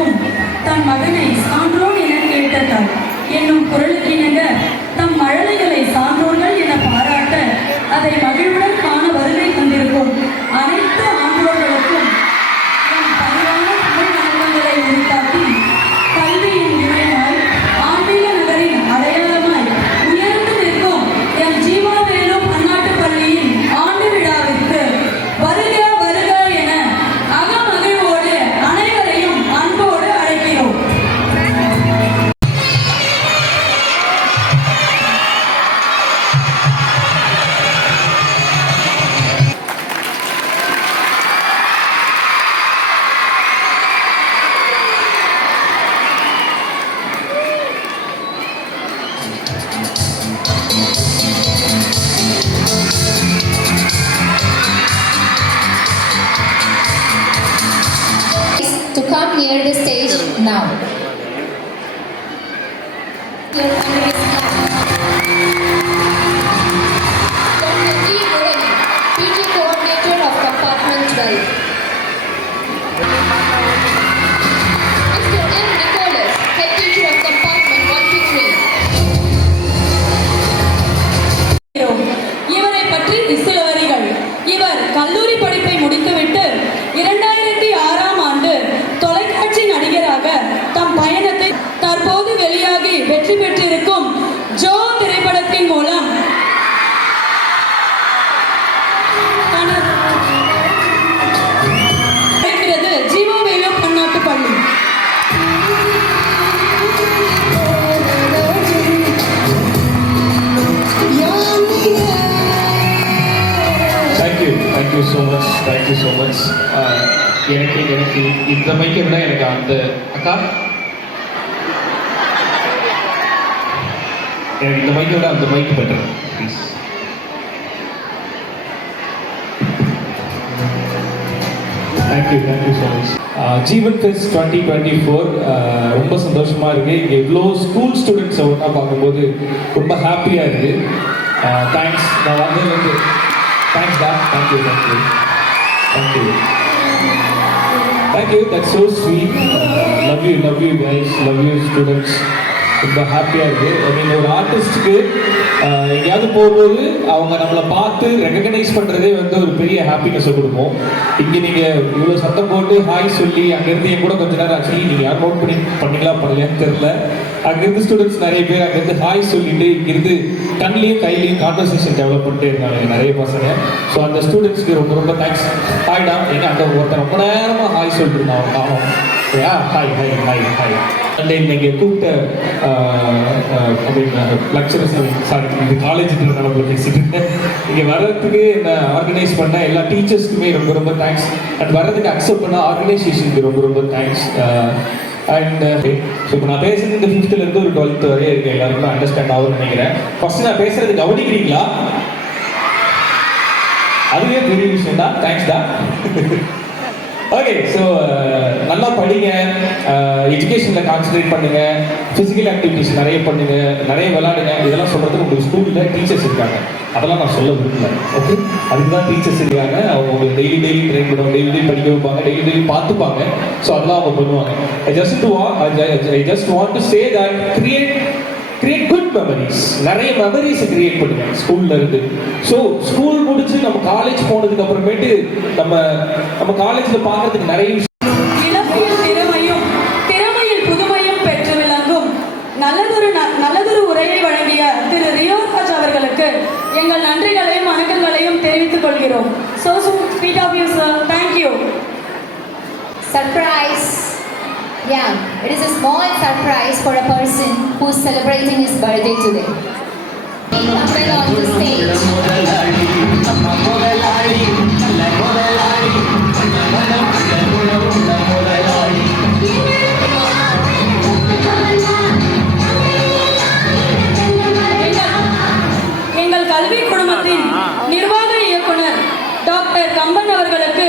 பார்க்கும் தன் மகனை சான்றோன் என கேட்டதால் என்னும் குரலுக்கிணங்க தம் மழலைகளை சான்றோர்கள் என பாராட்ட அதை மகிழ்வுடன் காண வருகை தந்திருக்கும் அனைத்து ஆன்றோர்களுக்கும் என் பணிவான தமிழ் வணக்கங்களை உரித்தாக்கி கல்வியின் இமயமாய் ஆன்மீக நகரின் அடையாளமாய் உயர்ந்து நிற்கும் எம் ஜீவாவேலு பன்னாட்டு பள்ளியின் ஆண்டு விழாவிற்கு வருக வருக என அகமகிழ்வோடு அனைவரையும் அன்போடு அழைக்கிறோம். To come near the stage now. Dr. D. Murali, PT Coordinator of Compartment 12. Mr. M. Nicholas, Head Teacher of Compartment 123. இவரை பற்றி சில வரிகள். இவர் கல்லூரி படிப்பை முடித்துவிட்டு 2006ஆம் ஆண்டு தொலைக்காட்சி நடிகராக தம் பயணத்தை தற்போது வெளியாகி வெற்றி பெற்றிருக்கும் ஜோ திரைப்படத்தின் மூலம் அழைக்கிறது ஜீவாவேலு பன்னாட்டு பள்ளி. Thank you so much. Thank you so much. எனக்கு இந்த மைக்கை விட எனக்கு அந்த அக்கா எனக்கு இந்த மைக்கை விட அந்த mic better please. Thank you so much. Jeevan fest 2024 ரொம்ப சந்தோஷமாக இருக்குது. இங்கே இவ்வளோ ஸ்கூல் ஸ்டூடெண்ட்ஸை ஒன்றா பார்க்கும்போது ரொம்ப ஹாப்பியாக இருக்குது. தேங்க்ஸ். நான் வந்து thanks da. Thank you that's so sweet. Love you guys, love you students. ரொம்ப ஹாப்பியாக இருக்குது. ஐ மீன் ஒரு ஆர்டிஸ்ட்டுக்கு எங்கேயாவது போகும்போது அவங்க நம்மளை பார்த்து ரெகக்னைஸ் பண்ணுறதே வந்து ஒரு பெரிய ஹாப்பினஸை கொடுக்கும். இங்கே நீங்கள் இவ்வளோ சத்தம் போட்டு ஹாய் சொல்லி அங்கேருந்து என் கூட கொஞ்ச நேரம் ஆக்சுவலி நீங்கள் யார் நோட் பண்ணீங்களா பண்ணலையான்னு தெரில. அங்கேருந்து ஸ்டூடெண்ட்ஸ் நிறைய பேர் அங்கேருந்து ஹாய் சொல்லிட்டு இங்கேருந்து கண்ணிலையும் கையிலையும் கான்வர்சேஷன் டெவலப் பண்ணிட்டே இருந்தாங்க நிறைய பசங்க. ஸோ அந்த ஸ்டூடெண்ட்ஸ்க்கு ரொம்ப தேங்க்ஸ். ஹாய்டா ஏன்னா அந்த ஒருத்தர் ரொம்ப நேரமாக ஹாய் சொல்லிட்டு இருந்தான் அவன் காணும். ஹாய் அண்ட் இங்கே கூப்பிட்ட லெக்சரர்ஸ் சாரி இது காலேஜுக்கு நம்ம பேசிட்டு இங்கே வர்றதுக்கு என்ன ஆர்கனைஸ் பண்ண எல்லா டீச்சர்ஸ்க்குமே ரொம்ப தேங்க்ஸ். அண்ட் வர்றதுக்கு அக்செப்ட் பண்ண ஆர்கனைசேஷனுக்கு ரொம்ப தேங்க்ஸ். அண்ட் இப்போ நான் பேசுறது இந்த 5th ஒரு 12th வரையும் இருக்கு. எல்லாருக்குமே அண்டர்ஸ்டாண்ட் ஆகும்னு நினைக்கிறேன். ஃபர்ஸ்ட் நான் பேசுறது கவனிக்கிறீங்களா? அதுவே பெரிய விஷயம் தான். தேங்க்ஸ் தான். ஓகே ஸோ நல்லா படிங்க, எஜுகேஷனில் கான்சன்ட்ரேட் பண்ணுங்க, ஃபிசிக்கல் ஆக்டிவிட்டிஸ் நிறைய பண்ணுங்க, நிறைய விளையாடுங்க. இதெல்லாம் சொல்கிறதுக்கு உங்களுக்கு ஸ்கூலில் டீச்சர்ஸ் இருக்காங்க. அதெல்லாம் நான் சொல்ல விரும்பல. ஓகே அதுக்கு தான் டீச்சர்ஸ் இருக்காங்க. அவங்க உங்களுக்கு டெய்லி ட்ரெயின் பண்ணுவாங்க, டெய்லி படிக்க வைப்பாங்க, டெய்லி பார்த்துப்பாங்க. ஸோ அதெல்லாம் அவங்க பண்ணுவாங்க. I just want to say that create good memories. நிறைய மெமரிஸை கிரியேட் பண்ணுங்க ஸ்கூல்ல இருந்து. ஸோ ஸ்கூல் முடிச்சு நம்ம காலேஜ் போனதுக்கு அப்புறமேட்டு நம்ம காலேஜ்ல பார்க்கறதுக்கு நிறைய இளமையில் திறமையில் புதுமையும் பெற்று விளங்கும் நல்லதொரு உரையை வழங்கிய திரு ரியோராஜ் அவர்களுக்கு எங்கள் நன்றிகளையும் வணக்கங்களையும் தெரிவித்துக் கொள்கிறோம். So sweet of you sir. Thank you. Surprise. Yeah, it is a small surprise for a person who is celebrating his birthday today. Come on the stage. எங்கள் கல்வி குழுமத்தின் நிர்வாக இயக்குனர் டாக்டர் கம்பன் அவர்களுக்கு